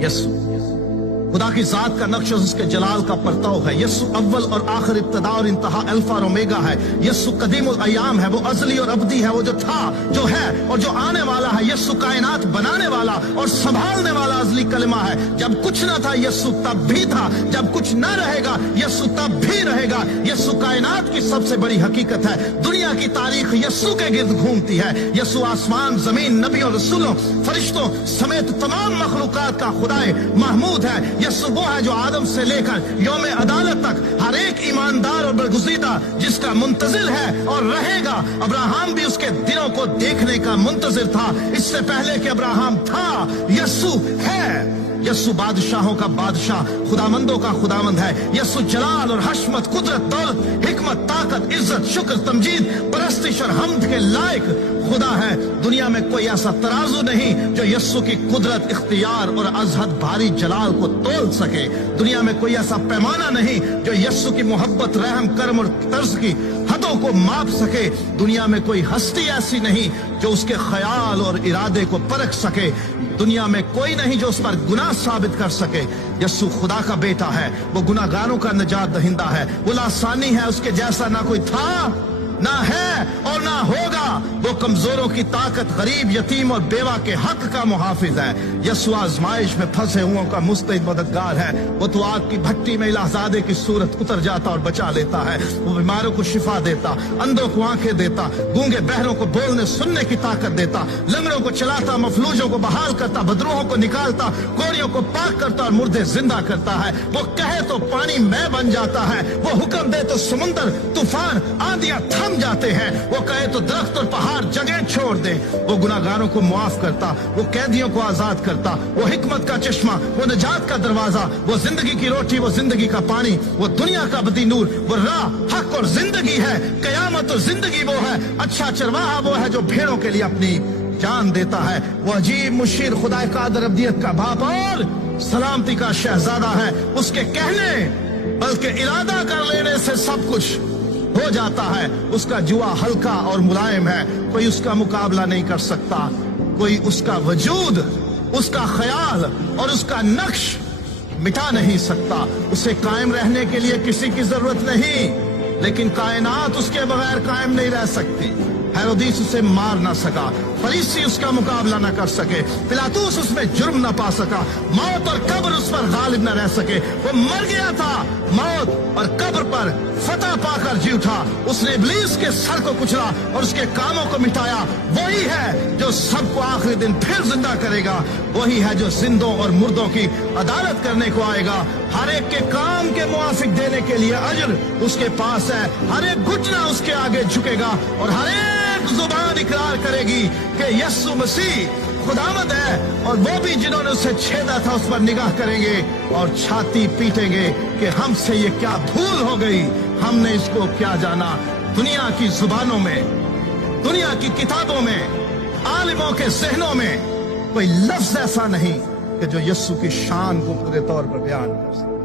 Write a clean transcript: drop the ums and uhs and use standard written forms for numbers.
यसु खुदा की जात का नक्श उसके जलाल का परताव है। यसु अव्वल और आखिर, इब्तदा और इंतहा, अल्फा और ओमेगा है। यसु कदीमुल अयाम है, वो अजली और अब्दी है, वो जो था, जो है और जो आने वाला है। यसु कायनात बनाने वाला और संभालने वाला अजली कलिमा है। जब कुछ न था यसु तब भी था, जब कुछ न रहेगा यसु तब भी रहेगा। यसु कायनात की सबसे बड़ी हकीकत है। दुनिया की तारीख यसु के गिर्द घूमती है। यसु आसमान, जमीन, नबियों, रसूलों, फरिश्तों समेत तमाम मखलूकात का खुदाए महमूद है। यसु वो है जो आदम से लेकर यौम अदालत तक हर एक ईमानदार और बरगुज़ीदा जिसका मुंतजिर है और रहेगा। अब्राहम भी उसके दिनों को देखने का मुंतजिर था, इससे पहले कि अब्राहम था। यसु है। यसु बादशाहों का बादशाह, खुदामंदों का खुदामंद है। यसु जलाल और हशमत, कुदरत, दौलत, हिकमत, ताकत, इज्जत, शुक्र, तमजीद, परस्तिश और हम्द के लायक खुदा है। दुनिया में कोई ऐसा तराजू नहीं जो यसु की कुदरत, इख्तियार और अजहद भारी जलाल को तोल सके। दुनिया में कोई ऐसा पैमाना नहीं जो यसु की मोहब्बत, रहम, करम और तर्ज की हदों को माप सके। दुनिया में कोई हस्ती ऐसी नहीं जो उसके ख्याल और इरादे को परख सके। दुनिया में कोई नहीं जो उस पर गुनाह साबित कर सके। यसु खुदा का बेटा है, वो गुनाहगारों का निजात दहिंदा है, वो लासानी है, उसके जैसा ना कोई था, ना है और ना होगा। वो कमजोरों की ताकत, गरीब, यतीम और बेवा के हक का मुहाफिज है। यसु आजमाइश में फंसे हुओं का मुस्तैद मददगार है। वो तो आग की भट्टी में इलाहजादे की सूरत उतर जाता और बचा लेता है। वो बीमारों को शिफा देता, अंधों को आंखें देता, गूंगे बहरों को बोलने सुनने की ताकत देता, लंगड़ों को चलाता, मफलूजों को बहाल करता, बदरूहों को निकालता, कोरियों को पाक करता और मुर्दे जिंदा करता है। वो कहे तो पानी मैं बन जाता है, वो हुक्म दे तो समुंदर, तूफान, आंधियां थम जाते हैं। वो कहे तो दरख्त और पहाड़ जगह छोड़ दे। वो गुनाहगारों को मुआफ करता, वो कैदियों को आजाद करता, वो हिकमत का चश्मा, वो निजात का दरवाजा, वो जिंदगी की रोटी, वो जिंदगी का पानी, वो दुनिया का अबदी नूर, वो राह, हक और जिंदगी है। कयामत और जिंदगी वो है। अच्छा चरवाहा वो है जो भेड़ों के लिए अपनी जान देता है। वो अजीब मुशीर, खुदा कादर, अब्दियत का बाप और सलामती का शहजादा है। उसके कहने बल्कि इरादा कर लेने से सब कुछ हो जाता है। उसका जुआ हल्का और मुलायम है, कोई उसका मुकाबला नहीं कर सकता। कोई उसका वजूद, उसका ख्याल और उसका नक्श मिटा नहीं सकता। उसे कायम रहने के लिए किसी की जरूरत नहीं, लेकिन कायनात उसके बगैर कायम नहीं रह सकती। हेरोदीस उसे मार ना सका, फरीसी उसका मुकाबला न कर सके, पिलातूस उसमें जुर्म न पा सका, मौत और कब्र उस पर गालिब न रह सके। वो मर गया था, मौत और कब्र पर फतह पाकर जी उठा। उसने इब्लीस के सर को कुचला और उसके कामों को मिटाया। वही है जो सबको आखिरी दिन फिर जिंदा करेगा। वही है जो जिंदों और मुर्दों की अदालत करने को आएगा। हर एक के काम के मुआफिक देने के लिए अजर उसके पास है। हर एक घुटना उसके आगे झुकेगा और हर एक जुबान इकरार करेगी कि यस्सु मसीह खुदावंद है। और वो भी जिन्होंने उसे छेदा था उस पर निगाह करेंगे और छाती पीटेंगे कि हमसे ये क्या भूल हो गई, हमने इसको क्या जाना। दुनिया की जुबानों में, दुनिया की किताबों में, आलिमों के ज़हनों में कोई लफ्ज ऐसा नहीं कि जो यस्सु की शान को पूरे तौर पर बयान कर सके।